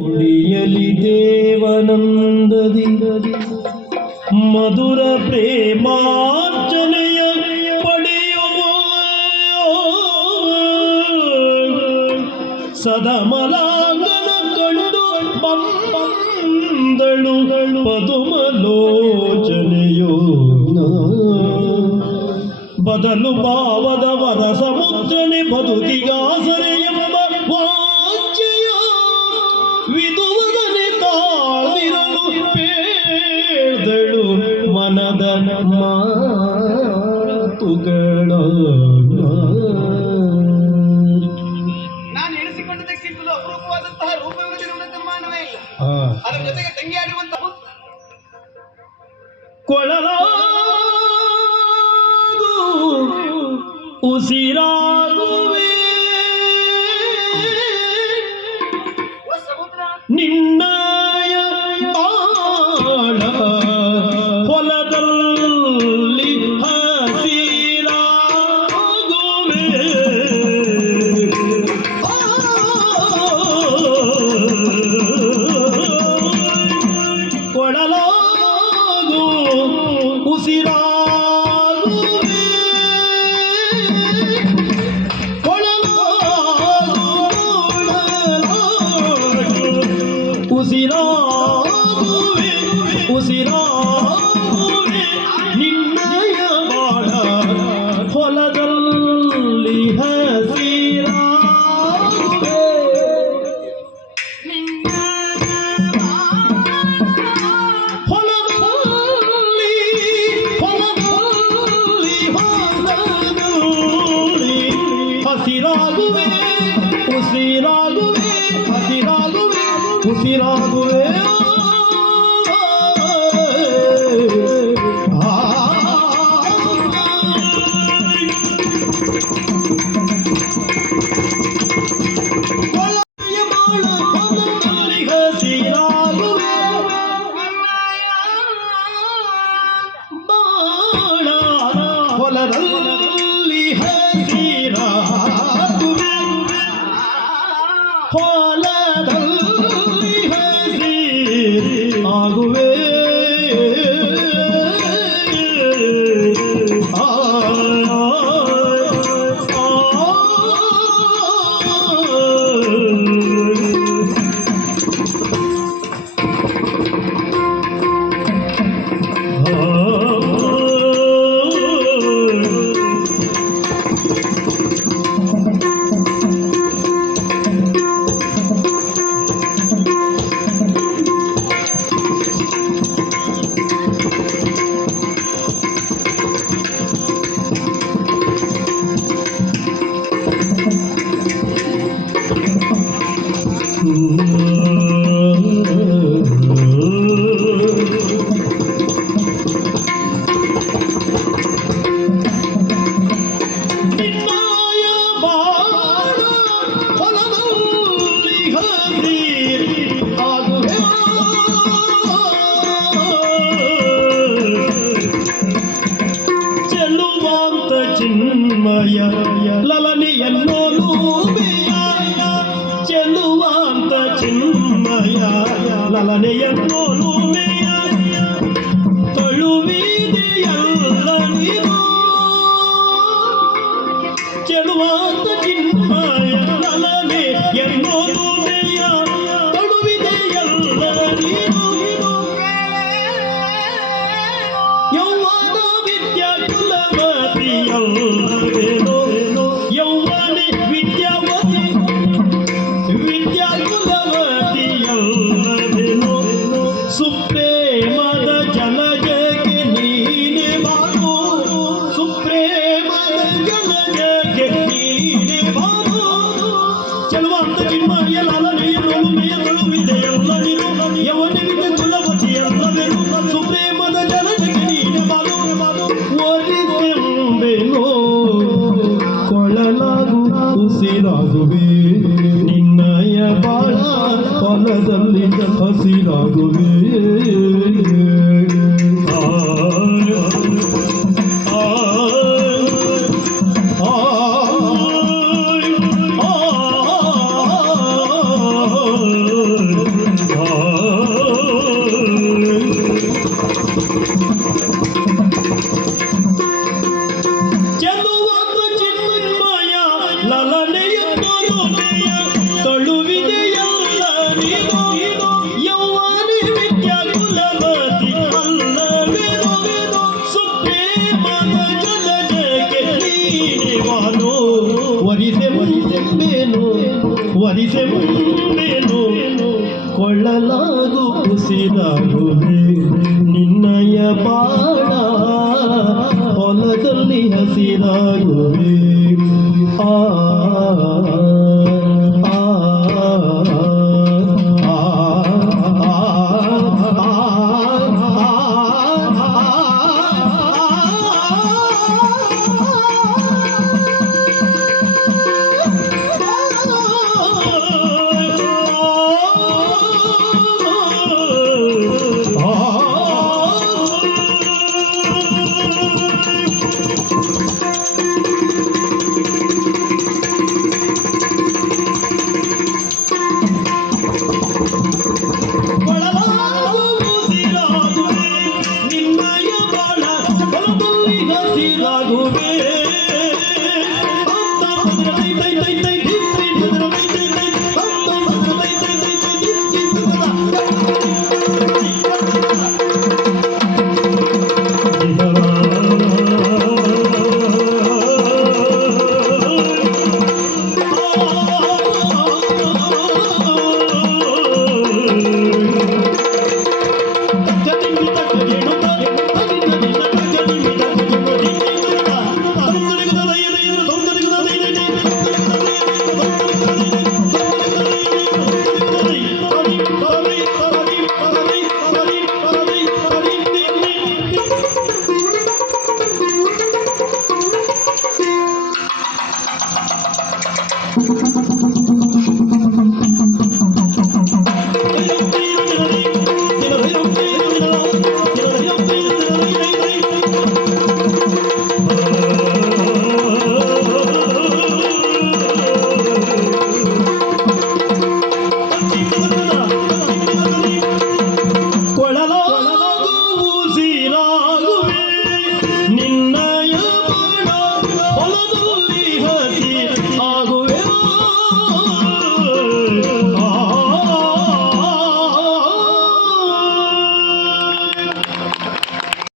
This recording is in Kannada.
ഒളിയലി ദേവനന്ദതി മധുര പ്രേമാർച്ചനയ പടിയുമോ സദമലാംഗന കണ്ടു പമ്പന്തളുകൾ പതുമലോചനയോ ബദലു ഭാവ ಮದನ ಮಾತುಗಳ ನಾನು ಎಣಿಸಿಕೊಂಡದಕ್ಕಿಂತಲೂ ಅಪರೂಪವಾದಂತಹ ರೂಪವಿರುವುದರಿಂದ ಮಾನವೇ ಇಲ್ಲ. ಅದರ ಜೊತೆಗೆ ತಂಗಿ ಉಸಿರಾಗುವೆ. ನಿನ್ನ పసిరాగువే పసిరాగువే కుసిరాగువే ಚಿನ್ಮಯ ಲಲನೆಯನ್ನೋನು ಚೆಲ್ಲುವಂತ ಚಿನ್ಮಯ ಲಲನೆಯನ್ನೋನು ತಳುವಿದೆಯಲ್ಲನಿಗೂ ಚೆಲುವಂತ ಚಿನ್ಮ ಹಸಿರಾಗುವೆ ನಿನ್ನಯ ಬಾಳ ಹೊಲದಲ್ಲಿ ಹಸಿರಾಗುವೆ. ವರಿಸೆ ಬಂದೇನು ಕೊಳ್ಳಲಾಗು ಕುಸಿದಾಗುವೆ ನಿನ್ನಯ ಬಾಣ. ಹೊಲದಲ್ಲಿ ಹಸಿರಾಗುವೆ ಆ ঘুরে